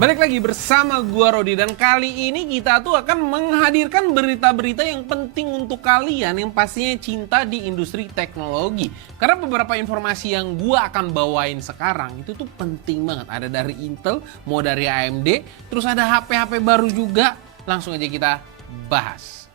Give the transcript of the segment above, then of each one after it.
Balik lagi bersama gua Rodi, dan kali ini kita tuh akan menghadirkan berita-berita yang penting untuk kalian yang pastinya cinta di industri teknologi. Karena beberapa informasi yang gua akan bawain sekarang itu tuh penting banget. Ada dari Intel, mau dari AMD, terus ada HP-HP baru juga. Langsung aja kita bahas.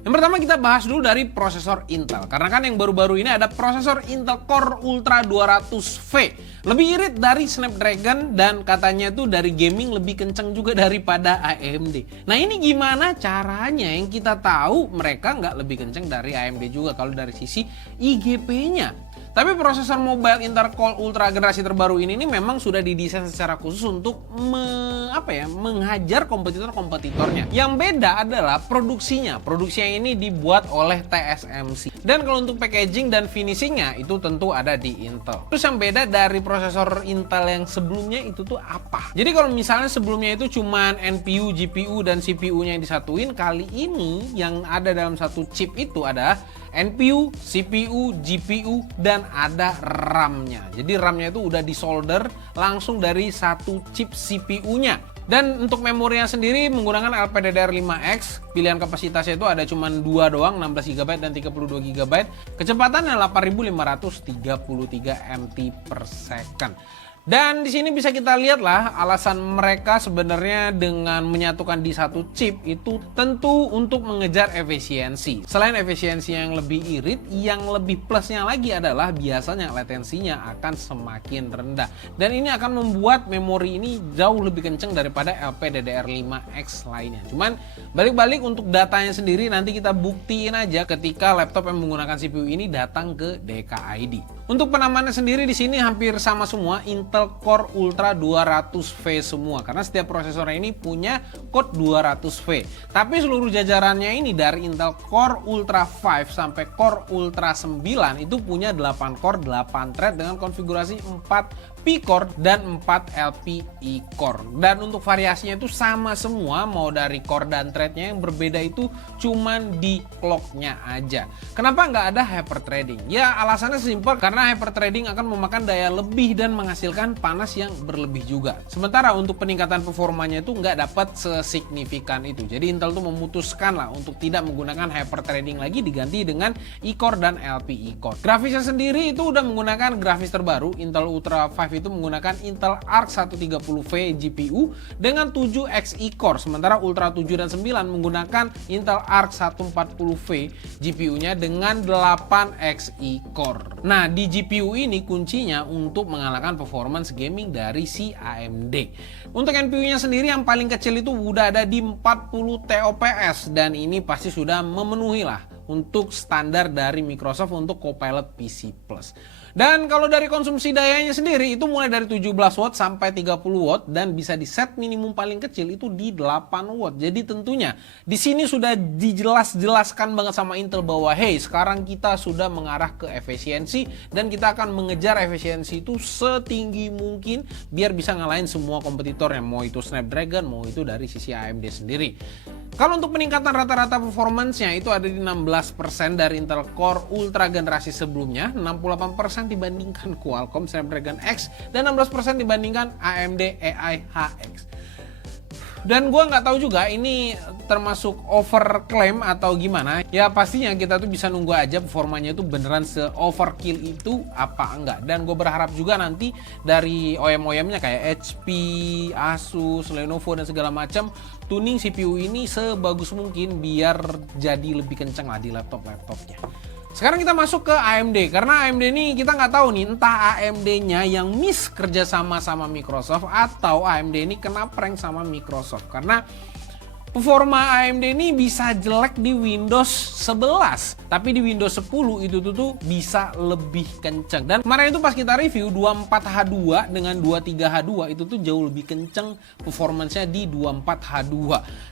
Yang pertama kita bahas dulu dari prosesor Intel. Karena kan yang baru-baru ini ada prosesor Intel Core Ultra 200V. Lebih irit dari Snapdragon dan katanya tuh dari gaming lebih kenceng juga daripada AMD. Nah ini gimana caranya? Yang kita tahu mereka nggak lebih kenceng dari AMD juga kalau dari sisi IGP-nya. Tapi prosesor mobile Intel Core Ultra generasi terbaru ini memang sudah didesain secara khusus untuk menghajar kompetitor-kompetitornya. Yang beda adalah produksinya. Produksinya ini dibuat oleh TSMC. Dan kalau untuk packaging dan finishingnya itu tentu ada di Intel. Terus yang beda dari prosesor Intel yang sebelumnya itu tuh apa? Jadi kalau misalnya sebelumnya itu cuman NPU, GPU, dan CPU-nya yang disatuin, kali ini yang ada dalam satu chip itu ada NPU, CPU, GPU, dan ada RAM-nya. Jadi RAM-nya itu udah disolder langsung dari satu chip CPU-nya. Dan untuk memorinya sendiri menggunakan LPDDR5X. Pilihan kapasitasnya itu ada cuma 2 doang, 16GB dan 32GB. Kecepatannya 8533 MT per second. Dan di sini bisa kita lihat lah alasan mereka sebenarnya dengan menyatukan di satu chip itu tentu untuk mengejar efisiensi. Selain efisiensi yang lebih irit, yang lebih plusnya lagi adalah biasanya latensinya akan semakin rendah. Dan ini akan membuat memori ini jauh lebih kenceng daripada LPDDR5X lainnya. Cuman balik-balik untuk datanya sendiri nanti kita buktiin aja ketika laptop yang menggunakan CPU ini datang ke DKID. Untuk penamannya sendiri di sini hampir sama semua, Intel Core Ultra 200V semua, karena setiap prosesornya ini punya code 200V. Tapi seluruh jajarannya ini dari Intel Core Ultra 5 sampai Core Ultra 9 itu punya 8 core, 8 thread dengan konfigurasi 4 P-core dan 4 LPE core. Dan untuk variasinya itu sama semua, mau dari core dan threadnya, yang berbeda itu cuman di clocknya aja. Kenapa nggak ada hyperthreading? Ya alasannya simpel, karena hyperthreading akan memakan daya lebih dan menghasilkan panas yang berlebih juga. Sementara untuk peningkatan performanya itu nggak dapat sesignifikan itu. Jadi Intel tuh memutuskan lah untuk tidak menggunakan hyperthreading lagi, diganti dengan E-core dan LPE core. Grafisnya sendiri itu udah menggunakan grafis terbaru. Intel Ultra 5 itu menggunakan Intel Arc 130V GPU dengan 7 Xe core, sementara Ultra 7 dan 9 menggunakan Intel Arc 140V GPU-nya dengan 8 Xe core. Nah, di GPU ini kuncinya untuk mengalahkan performance gaming dari si AMD. Untuk NPU-nya sendiri yang paling kecil itu udah ada di 40 TOPS, dan ini pasti sudah memenuhi lah untuk standar dari Microsoft untuk Copilot PC Plus. Dan kalau dari konsumsi dayanya sendiri itu mulai dari 17 watt sampai 30 watt, dan bisa di set minimum paling kecil itu di 8 watt. Jadi tentunya di sini sudah dijelaskan banget sama Intel bahwa hey, sekarang kita sudah mengarah ke efisiensi dan kita akan mengejar efisiensi itu setinggi mungkin biar bisa ngalahin semua kompetitornya, mau itu Snapdragon, mau itu dari sisi AMD sendiri. Kalau untuk peningkatan rata-rata performance-nya itu ada di 16% dari Intel Core Ultra generasi sebelumnya, 68% dibandingkan Qualcomm Snapdragon X, dan 16% dibandingkan AMD AIHX. Dan gua nggak tahu juga ini termasuk overclaim atau gimana. Ya pastinya kita tuh bisa nunggu aja performanya itu beneran se-overkill itu apa enggak. Dan gue berharap juga nanti dari OEM-OEM-nya kayak HP, Asus, Lenovo dan segala macam tuning CPU ini sebagus mungkin biar jadi lebih kenceng lah di laptop-laptopnya. Sekarang kita masuk ke AMD, karena AMD ini kita nggak tahu nih, entah AMD-nya yang miss kerjasama sama Microsoft atau AMD ini kena prank sama Microsoft. Karena performa AMD ini bisa jelek di Windows 11, tapi di Windows 10 itu tuh bisa lebih kenceng. Dan kemarin itu pas kita review 24H2 dengan 23H2 itu tuh jauh lebih kenceng performance-nya di 24H2.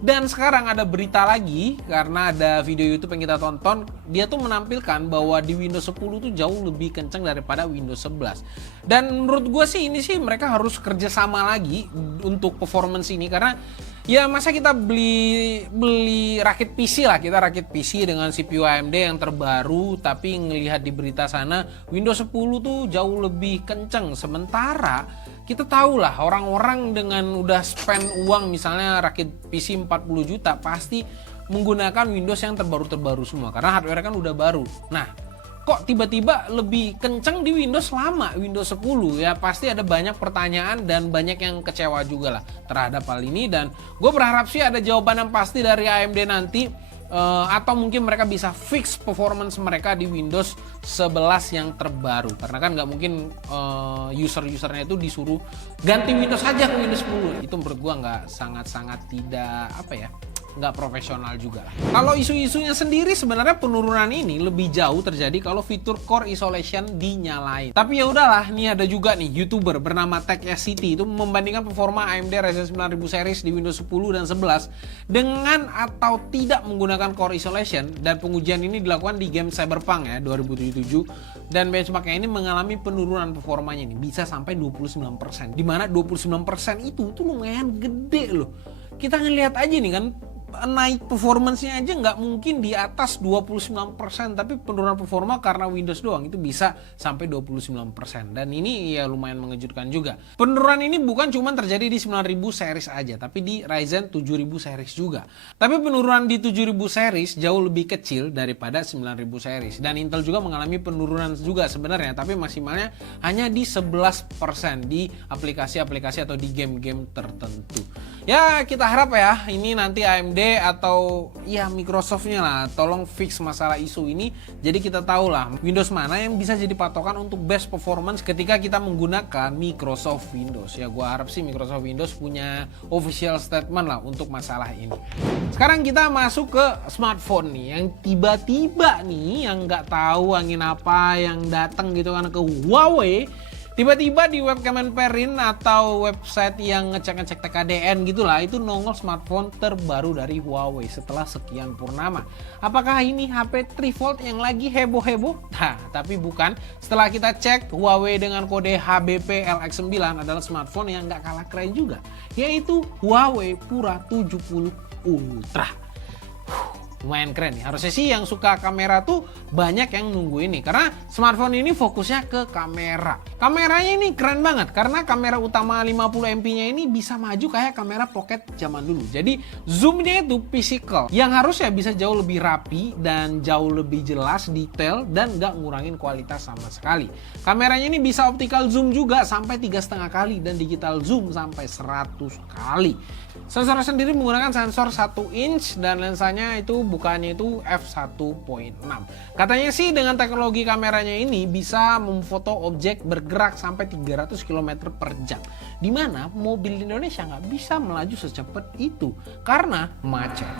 Dan sekarang ada berita lagi, karena ada video YouTube yang kita tonton, dia tuh menampilkan bahwa di Windows 10 tuh jauh lebih kenceng daripada Windows 11. Dan menurut gue sih ini sih mereka harus kerjasama lagi untuk performance ini, karena Ya masa kita beli rakit PC lah, kita rakit PC dengan CPU AMD yang terbaru, tapi ngelihat di berita sana Windows 10 tuh jauh lebih kenceng. Sementara kita tahu lah orang-orang dengan udah spend uang misalnya rakit PC 40 juta pasti menggunakan Windows yang terbaru-terbaru semua karena hardware kan udah baru. Nah, kok tiba-tiba lebih kenceng di Windows lama, Windows 10 ya, pasti ada banyak pertanyaan dan banyak yang kecewa juga lah terhadap hal ini, dan gue berharap sih ada jawaban yang pasti dari AMD nanti, atau mungkin mereka bisa fix performance mereka di Windows 11 yang terbaru, karena kan nggak mungkin user-usernya itu disuruh ganti Windows aja ke Windows 10, itu menurut gue nggak, sangat-sangat tidak nggak profesional juga lah. Kalau isu-isunya sendiri sebenarnya penurunan ini lebih jauh terjadi kalau fitur core isolation dinyalain. Tapi ya udahlah, nih ada juga nih YouTuber bernama Tech City itu membandingkan performa AMD Ryzen 9000 series di Windows 10 dan 11 dengan atau tidak menggunakan core isolation, dan pengujian ini dilakukan di game Cyberpunk ya 2077, dan benchmarknya ini mengalami penurunan performanya ini bisa sampai 29%. Dimana 29% itu lumayan gede loh. Kita ngelihat aja nih kan, naik performance-nya aja nggak mungkin di atas 29%, tapi penurunan performa karena Windows doang itu bisa sampai 29%, dan ini ya lumayan mengejutkan juga. Penurunan ini bukan cuma terjadi di 9000 series aja, tapi di Ryzen 7000 series juga. Tapi penurunan di 7000 series jauh lebih kecil daripada 9000 series, dan Intel juga mengalami penurunan juga sebenarnya, tapi maksimalnya hanya di 11% di aplikasi-aplikasi atau di game-game tertentu. Ya kita harap ya ini nanti AMD atau ya Microsoft-nya lah tolong fix masalah isu ini, jadi kita tahu lah Windows mana yang bisa jadi patokan untuk best performance ketika kita menggunakan Microsoft Windows. Ya gua harap sih Microsoft Windows punya official statement lah untuk masalah ini. Sekarang kita masuk ke smartphone nih yang tiba-tiba nih, yang nggak tahu angin apa yang datang gitu kan ke Huawei. Tiba-tiba di web Kemenperin atau website yang ngecek-ngecek TKDN gitulah, itu nongol smartphone terbaru dari Huawei setelah sekian purnama. Apakah ini HP 3 Volt yang lagi heboh-heboh? Nah, tapi bukan. Setelah kita cek, Huawei dengan kode HBP LX9 adalah smartphone yang nggak kalah keren juga, yaitu Huawei Pura 70 Ultra. Lumayan keren nih. Harusnya sih yang suka kamera tuh banyak yang nunggu ini, karena smartphone ini fokusnya ke kamera. Kameranya ini keren banget karena kamera utama 50MP-nya ini bisa maju kayak kamera pocket zaman dulu. Jadi zoomnya itu physical, yang harusnya bisa jauh lebih rapi dan jauh lebih jelas, detail, dan nggak ngurangin kualitas sama sekali. Kameranya ini bisa optical zoom juga sampai 3,5 kali dan digital zoom sampai 100 kali. Sensor sendiri menggunakan sensor 1 inch dan lensanya itu bukannya itu f1.6. Katanya sih dengan teknologi kameranya ini bisa memfoto objek bergerak sampai 300 km per jam. Dimana mobil di Indonesia nggak bisa melaju secepat itu karena macet.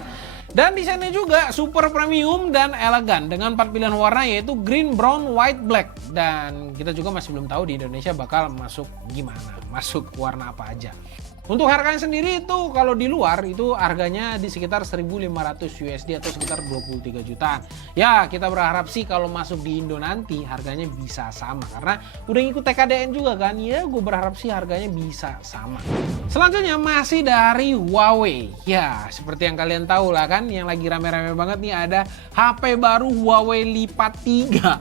Dan desainnya juga super premium dan elegan dengan 4 pilihan warna, yaitu green, brown, white, black. Dan kita juga masih belum tahu di Indonesia bakal masuk gimana, masuk warna apa aja. Untuk harganya sendiri itu kalau di luar itu harganya di sekitar 1.500 USD atau sekitar 23 jutaan. Ya kita berharap sih kalau masuk di Indo nanti harganya bisa sama, karena udah ngikut TKDN juga kan. Ya gue berharap sih harganya bisa sama. Selanjutnya masih dari Huawei. Ya seperti yang kalian tahu lah kan, yang lagi rame-rame banget nih ada HP baru Huawei Lipat 3.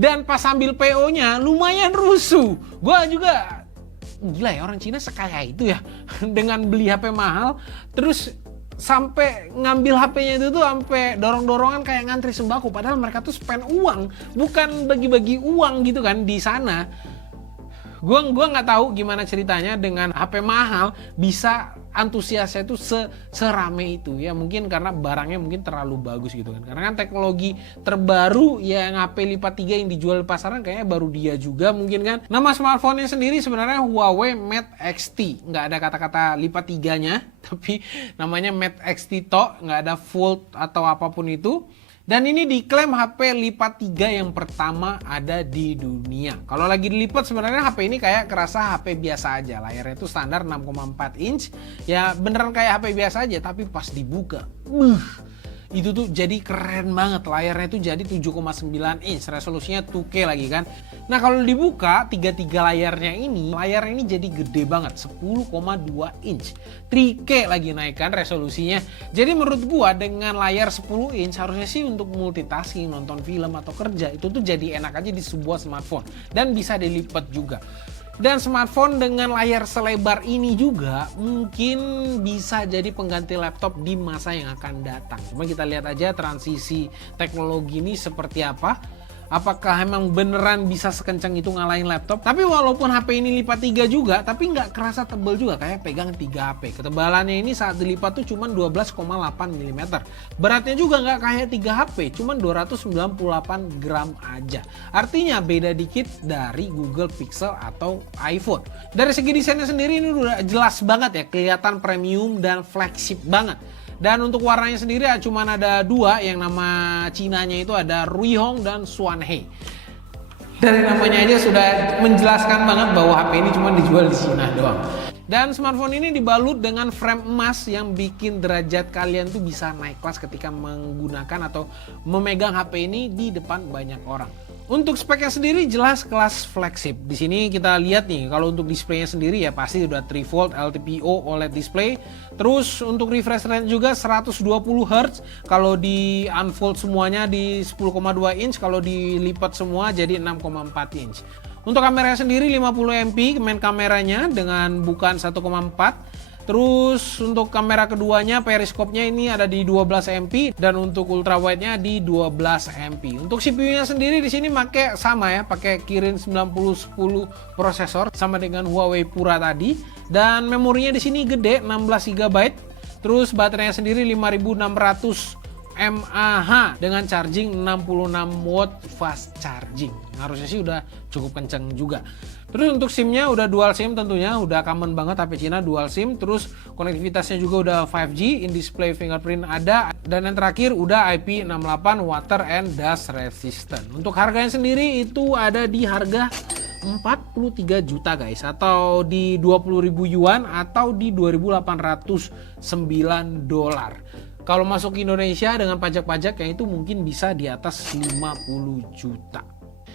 Dan pas ambil PO-nya lumayan rusuh. Gue juga gila ya, orang Cina sekaya itu ya dengan beli HP mahal terus sampai ngambil HP-nya itu tuh sampai dorong-dorongan kayak ngantri sembako, padahal mereka tuh spend uang, bukan bagi-bagi uang gitu kan di sana. Gua nggak tahu gimana ceritanya dengan HP mahal bisa antusiasnya itu serame itu ya, mungkin karena barangnya mungkin terlalu bagus gitu kan, karena kan teknologi terbaru yang HP Lipat 3 yang dijual di pasaran kayaknya baru dia juga mungkin kan. Nama smartphone-nya sendiri sebenarnya Huawei Mate XT, nggak ada kata-kata Lipat 3-nya tapi namanya Mate XT tok, nggak ada Fold atau apapun itu. Dan ini diklaim HP Lipat 3 yang pertama ada di dunia. Kalau lagi dilipat sebenarnya HP ini kayak kerasa HP biasa aja. Layarnya itu standar 6,4 inch. Ya beneran kayak HP biasa aja, tapi pas dibuka itu tuh jadi keren banget. Layarnya tuh jadi 7,9 inch, resolusinya 2K lagi kan. Nah kalau dibuka tiga layarnya ini, layar ini jadi gede banget, 10,2 inch, 3K lagi naikkan resolusinya. Jadi menurut gua dengan layar 10 inch harusnya sih untuk multitasking, nonton film atau kerja itu tuh jadi enak aja di sebuah smartphone dan bisa dilipat juga. Dan smartphone dengan layar selebar ini juga mungkin bisa jadi pengganti laptop di masa yang akan datang. Cuma kita lihat aja transisi teknologi ini seperti apa. Apakah emang beneran bisa sekencang itu ngalahin laptop? Tapi walaupun HP ini lipat 3 juga, tapi nggak kerasa tebel juga, kayak pegang 3 HP. Ketebalannya ini saat dilipat tuh cuma 12,8 mm. Beratnya juga nggak kayak 3 HP, cuma 298 gram aja. Artinya beda dikit dari Google Pixel atau iPhone. Dari segi desainnya sendiri ini udah jelas banget ya, kelihatan premium dan flagship banget. Dan untuk warnanya sendiri cuma ada 2, yang nama Cinanya itu ada Ruihong dan Xuanhe. Dari namanya aja sudah menjelaskan banget bahwa HP ini cuma dijual di Cina doang. Dan smartphone ini dibalut dengan frame emas yang bikin derajat kalian tuh bisa naik kelas ketika menggunakan atau memegang HP ini di depan banyak orang. Untuk speknya sendiri jelas kelas flagship. Di sini kita lihat nih, kalau untuk displaynya sendiri ya pasti udah 3 volt LTPO OLED display. Terus untuk refresh rate juga 120 Hz. Kalau di unfold semuanya di 10,2 inch, kalau dilipat semua jadi 6,4 inch. Untuk kameranya sendiri 50 MP main kameranya dengan bukan 1,4. Terus untuk kamera keduanya periskopnya ini ada di 12 MP dan untuk ultra wide-nya di 12 MP. Untuk CPU-nya sendiri di sini pakai sama ya, pakai Kirin 9010 prosesor sama dengan Huawei Pura tadi, dan memorinya di sini gede 16 GB. Terus baterainya sendiri 5600 mAh dengan charging 66 watt fast charging. Harusnya sih udah cukup kenceng juga. Terus untuk SIM-nya udah dual SIM, tentunya udah common banget HP Cina dual SIM. Terus konektivitasnya juga udah 5G, in display fingerprint ada, dan yang terakhir udah IP68 water and dust resistant. Untuk harganya sendiri itu ada di harga 43 juta guys, atau di 20.000 yuan atau di 2.809 dolar. Kalau masuk Indonesia dengan pajak-pajak yang itu mungkin bisa di atas 50 juta.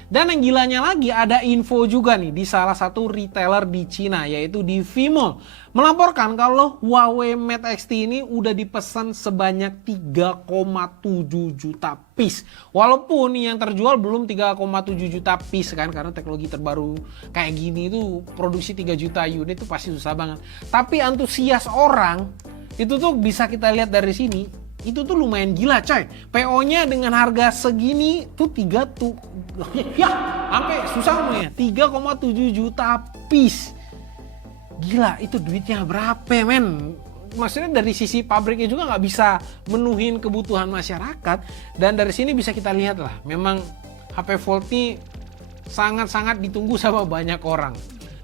Dan yang gilanya lagi ada info juga nih di salah satu retailer di Cina, yaitu di Vmall, melaporkan kalau Huawei Mate X-T ini udah dipesan sebanyak 3,7 juta piece. Walaupun yang terjual belum 3,7 juta piece kan, karena teknologi terbaru kayak gini itu produksi 3 juta unit itu pasti susah banget. Tapi antusias orang itu tuh bisa kita lihat dari sini, itu tuh lumayan gila coy. PO-nya dengan harga segini tuh 3 tuh ya sampai susah ngomongnya, 3,7 juta piece. Gila, itu duitnya berapa men? Maksudnya dari sisi pabriknya juga nggak bisa menuhin kebutuhan masyarakat. Dan dari sini bisa kita lihat lah, memang HP Fold ini sangat-sangat ditunggu sama banyak orang.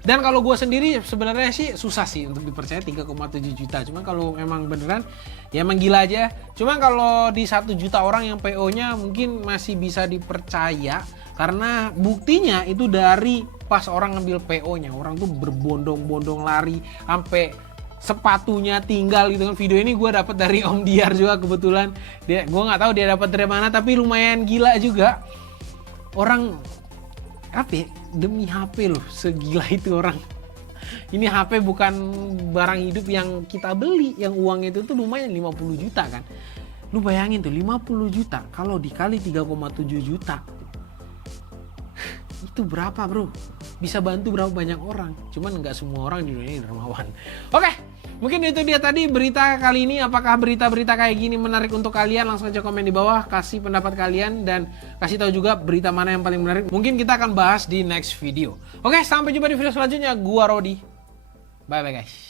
Dan kalau gue sendiri sebenarnya sih susah sih untuk dipercaya 3,7 juta. Cuma kalau emang beneran ya emang gila aja. Cuma kalau di 1 juta orang yang PO-nya mungkin masih bisa dipercaya. Karena buktinya itu dari pas orang ngambil PO-nya. Orang tuh berbondong-bondong lari sampai sepatunya tinggal gitu kan. Video ini gue dapat dari Om Diar juga kebetulan. Gue nggak tahu dia dapat dari mana, tapi lumayan gila juga. Orang HP demi HP loh, segila itu orang. Ini HP bukan barang hidup yang kita beli, yang uangnya itu tuh lumayan 50 juta kan. Lu bayangin tuh 50 juta kalau dikali 3,7 juta. Itu berapa bro? Bisa bantu berapa banyak orang? Cuman nggak semua orang di dunia ini dermawan. Oke, mungkin itu dia tadi berita kali ini. Apakah berita-berita kayak gini menarik untuk kalian? Langsung aja komen di bawah, kasih pendapat kalian dan kasih tahu juga berita mana yang paling menarik. Mungkin kita akan bahas di next video. Oke, sampai jumpa di video selanjutnya. Gua Rodi. Bye bye guys.